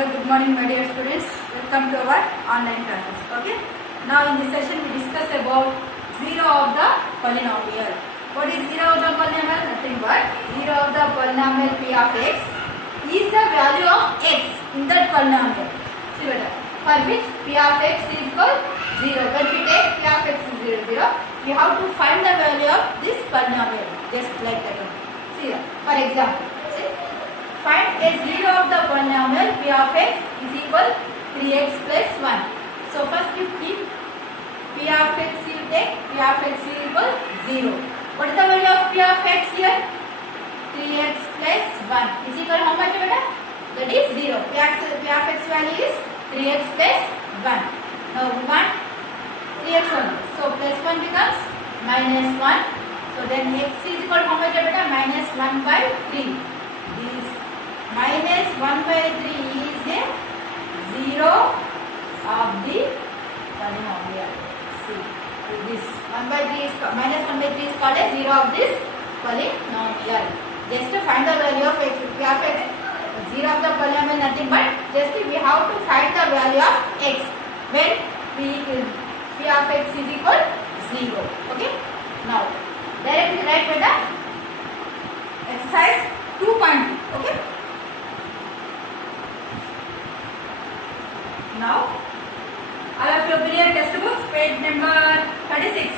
Hello, good morning my dear students. Welcome to our online classes. Okay. Now in this session we discuss about zero of the polynomial. What is zero of the polynomial? Nothing but zero of the polynomial p of x is the value of x in that polynomial. See better. For which p of x is equal 0. When we take p of x is 0, 0, we have to find the value of this polynomial. Just like that one. See here. For example. Find a zero of the polynomial p of x is equal 3x plus 1. So first you keep p of x, you take p of x is equal 0. What is the value of p of x here? 3x plus 1 is equal how much beta? That is 0. P of x value is 3x plus 1. Now we want 3x only. So plus 1 becomes minus 1. So then x is equal how much beta? Minus 1 by 3. This minus 1 by 3 is a zero of the polynomial. See, this 1 by 3 is minus 1 by 3 is called a zero of this polynomial. Just to find the value of x, p of x, zero of the polynomial nothing but just we have to find the value of x when p of x is equal 0. Okay. Now directly write with the exercise 2.2. Okay. Now, all of you open your textbooks, page number 36.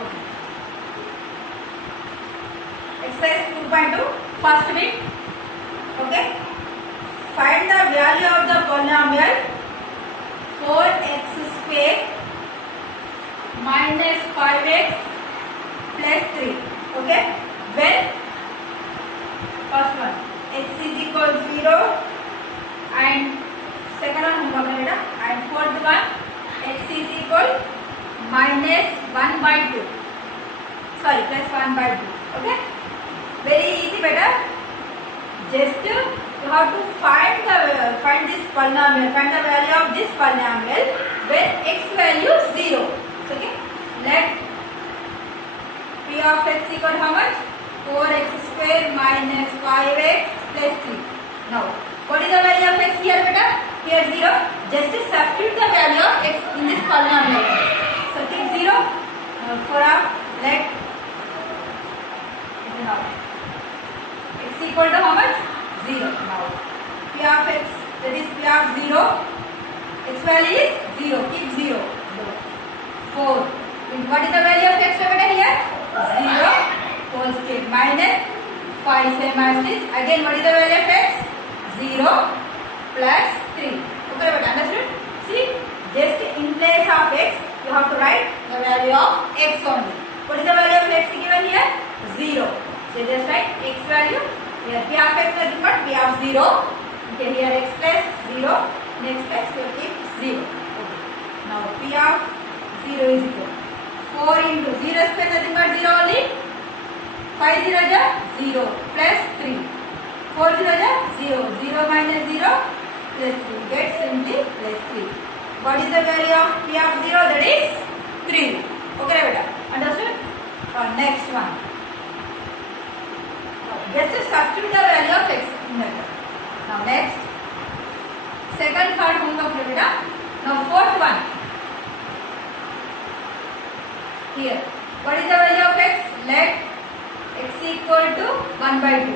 Okay. Exercise 2.2, first bit. Okay. Find the value of the polynomial 4x square minus 5x plus 3. Okay. When first one x is equal 0 and second one and fourth one x is equal minus 1 by 2. Sorry, plus 1 by 2. Okay. Very easy beta. Just you have to find this polynomial, find the value of this polynomial when x value 0. Okay. Let p of x equal how much? 4x square minus 5x plus 3. Now, what is the value of x here beta? Here 0. Just substitute the value of x in this polynomial. So keep 0. For let now x equal to how much? 0. Now p of x, that is p of 0. X value is 0. Keep 0. 4. What is the value of x beta here? 0 whole square minus 5 same as this. Again, what is the value of x? 0 plus 3. Okay, but understood? See, just in place of x, you have to write the value of x only. What is the value of x given here? 0. So just write x value. Here p of x nothing but p of 0. Okay, here x plus 0. Next place you keep 0. Okay. Now p of 0 is equal 4 into 0 square nothing but 0 only. 5 0 is 0 plus 3. 4 0 is 0. 0 minus 0 plus 3. Get simply plus 3. What is the value of p of 0? That is 3. Okay, beta. Understood? Next one. Just substitute the value of x in that. Now next. Second part homework beta. Now fourth one. Here. What is the value of x? Let x equal to 1 by 2.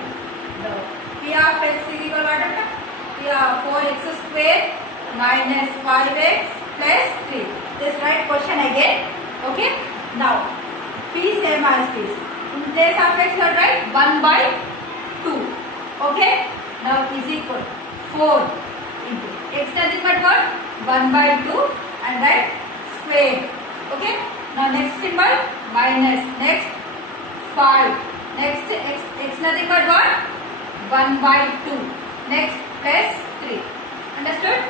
The p of x is equal to p of 4x square minus 5x plus 3. Just write question again. Okay. Now p same as this. In place of x, you write 1 by 2. Okay. Now is equal 4 into x nothing but what? 1 by 2 and write square. Okay. Now next symbol minus, next 5, next x nothing but what? 1 by 2, next plus 3. Understood?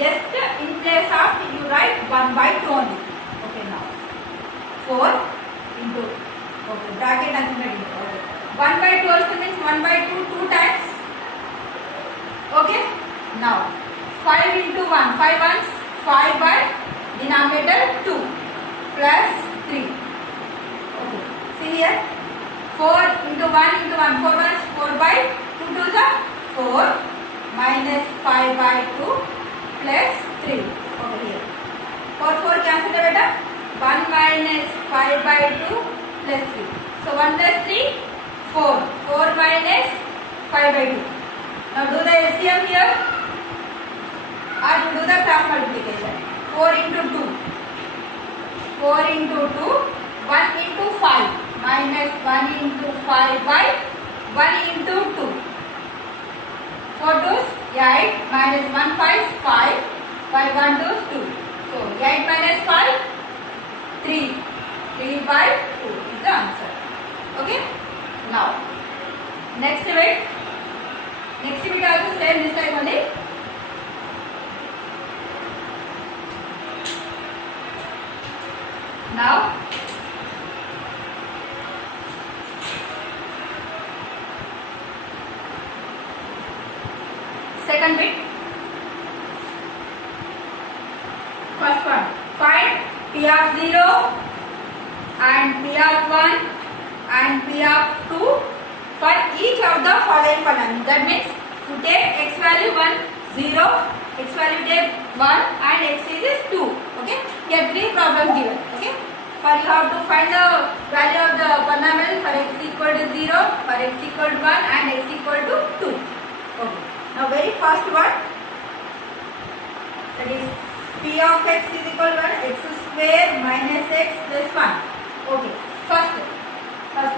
Just in place of you write 1 by 2 only. Okay, now 4 into, okay, bracket nothing but into. Okay. 1 by 2 also means 1 by 2 2 times. Okay. Now 5 into 1, 5 ones, 5 by denominator 2 plus 3. Okay. here. 4 into 1 into 1, 4 1 4 by 2 2 is 4 minus 5 by 2 plus 3 over here. 4 4 cancel beta. 1 minus 5 by 2 plus 3. So 1 plus 3 4. 4 minus 5 by 2. Now do the LCM here or do the cross multiplication. 4 into 2. 4 into 2. 1 into 5 minus 1 into 5 by 1 into 2. 4 2s 8 minus 1 5 5 by 1 2 2. So 8 minus 5 3. 3 by 2 is the answer. Okay. Now next bit. Next bit also same this type only. Now second bit. First one. Find P of 0 and P of 1 and P of 2 for each of the following polynomials. That means you take x value 1, 0, x value take 1 and x is 2. Okay. Here 3 problems given. Okay. For you have to find the value of the polynomial for x equal to 0, for x equal to 1 and x equal to 2. Okay. Now very first one, that is P of x is equal to 1, x square minus x plus 1. Okay. First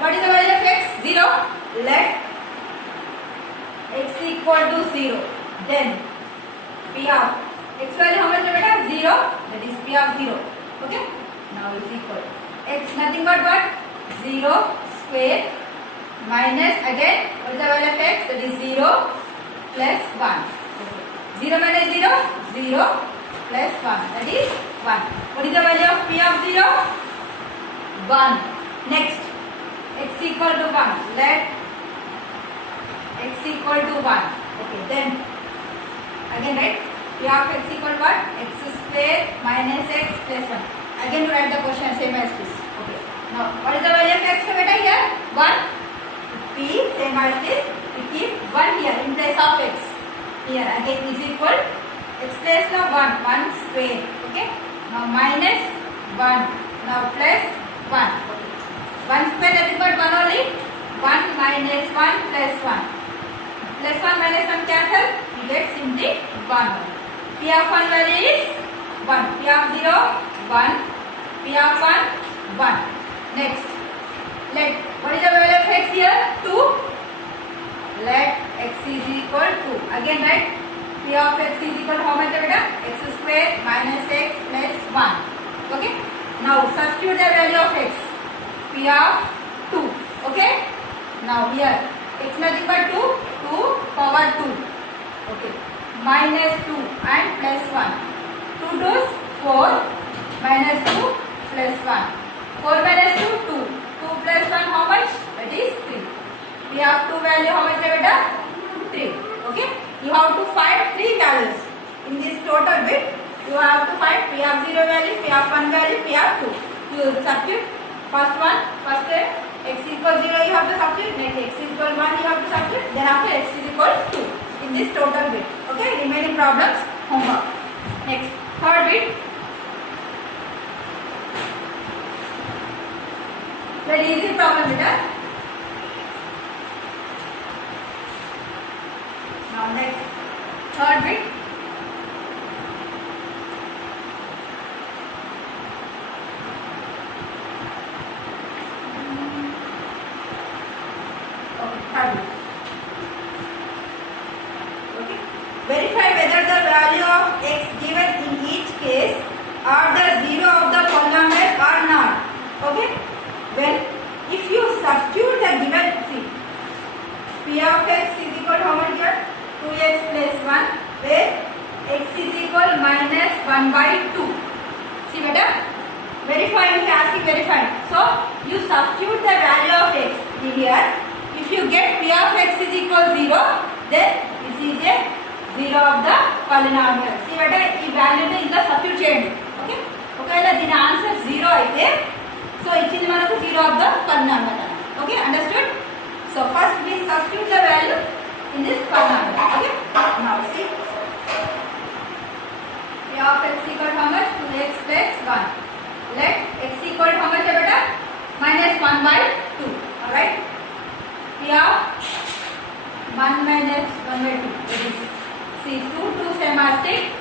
what is the value of x? 0. Let x equal to 0. Then P of x value how much beta? 0. That is P of 0. Okay. Now is equal x nothing but what? 0 square minus again what is the value of x? That is 0 plus 1. Okay. 0 minus 0? 0 plus 1. That is 1. What is the value of P of 0? 1. Next x equal to 1. Let x equal to 1. Okay. Then again write P of x equal to what? X square minus x plus 1. Again to write the question same as this. Okay. Now what is the value of x beta here? 1. P same as this. We keep 1 here in place of x. Here again is equal x place now 1 square. Okay. Now minus 1. Now plus 1. Okay. 1 square nothing but 1 only. 1 minus 1 plus 1. Plus 1 minus 1 cancel. We get simply 1. P of 1 value is 1. P of 0 1. P of 1 1. Next. Let what is the value of x here? 2. Let x is equal to again write P of x is equal to how much beta? X square minus x plus 1. Okay. Now substitute the value of x. P of 2. Okay. Now here x nothing but 2. 2 power 2. Okay. Minus 2 and plus 1. 2 2s 4 minus 2 plus 1. 4 minus 2 2. 2 plus 1 how much? That is 3. We have 2 value how much beta? 3. Okay. You have to find 3 values. In this total bit you have to find P of 0 value, P of 1 value, P of 2. You substitute first one, first x equal 0 you have to substitute, next x equal 1 you have to substitute, then after x is equal 2 in this total bit. Okay, remaining problems homework. Next, third bit. Very easy problem beta. Now next, third bit. Verify whether the value of x given in each case are the 0 of the polynomial or not. Okay. Well, if you substitute the given, see, P of x is equal to how much here? 2x plus 1, where x is equal minus 1 by 2. See beta? Verify, you are asking verify. So, you substitute the value of x here. If you get P of x is equal 0, then this is a 0 of the polynomial. See beta, ఈ వాల్యూని ఇందులో substitute చేయండి. Okay, ఒకవేళ దీని answer 0 అయితే so ఇచ్చింది మనకు 0 zero of the polynomial. Okay, understood? So first we substitute the value in this polynomial. Okay, now see, p of x equal to how much? 2x plus 1. Let x equal to how much, beta? Minus 1 by 2. Alright, p of 1 minus 1 by 2. That is, see, 2 same as stick.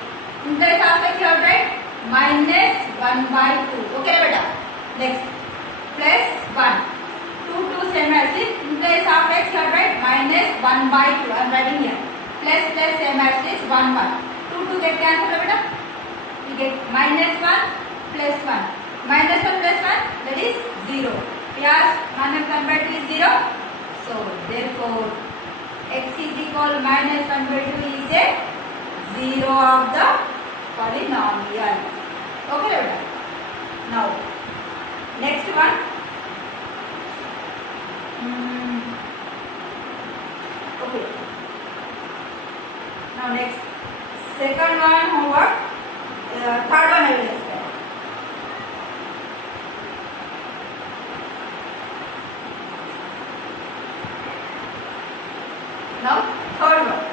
In place of x you have write minus 1 by 2. Okay, beta? Next, plus 1. 2 same as this. In place of x you have write minus 1 by 2. I am writing here. Plus same as this 1 1. 2 get cancelled, beta? You get minus 1 plus 1. Minus 1 plus 1, that is 0. Yes, minus 1 by 2 is 0. So therefore x is equal minus 1 by 2 is a 0 of the polynomial. Okay, beta? Now next one. Okay. Now next, second one homework. Third one I will explain. Now third one.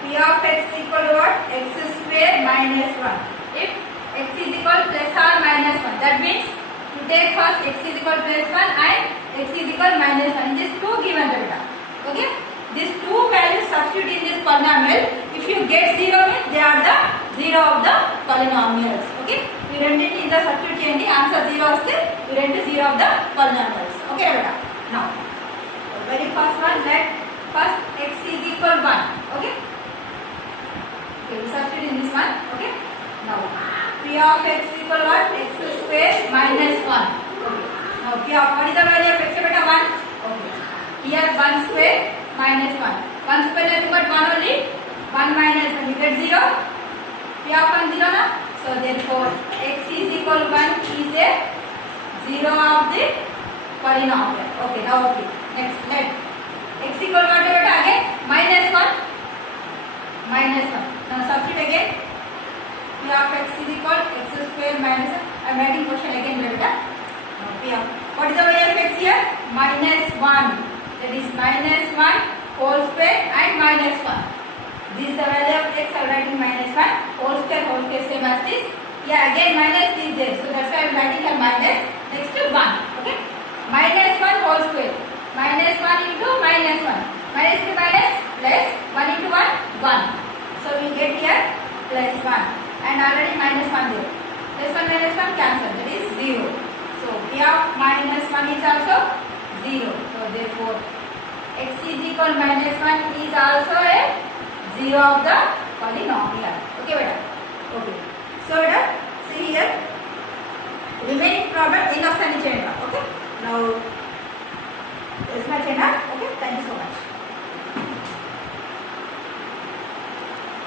P of x equal to what? X square minus 1. If x is equal plus or minus 1, that means you take first x is equal plus 1 and x is equal minus 1. These two given data. Okay? These two values substitute in this polynomial. If you get 0 means they are the 0 of the polynomials. Okay? We రెండింటి ఇంత substitute చేయండి. Answer 0 వస్తే we రెండు 0 of the polynomials. Okay, beta? Now, very first one, let first x is equal 1. Okay? Okay, we substitute in this one. Okay? Now, p of x equal what? X square minus 1. Okay. Now, p of what is the value of x, beta? 1. Okay. Here 1 square minus 1. 1 square nothing but 1 only. 1 minus 1, you get 0. P of 1 0 na? So therefore x is equal 1 is a 0 of the polynomial. Okay, now okay. Next, let x equal what, beta? Again minus 1. Minus 1. Now substitute again. P of x is equal x square minus 1. I am writing question again, beta. Now P of what is the value of x here? Minus 1. That is minus 1 whole square and minus 1. This is the value of x. I am writing minus 1 whole square same as this. Yeah, again minus is there. So that's why I am writing a minus next to 1. Okay. Minus 1 whole square. Minus 1 into minus 1. Minus into minus plus 1 into 1, 1. So we get here plus 1. And already minus 1 there. Plus 1 minus 1 cancel. That is 0. So p of minus 1 is also 0. So therefore x is equal minus 1 is also a 0 of the polynomial.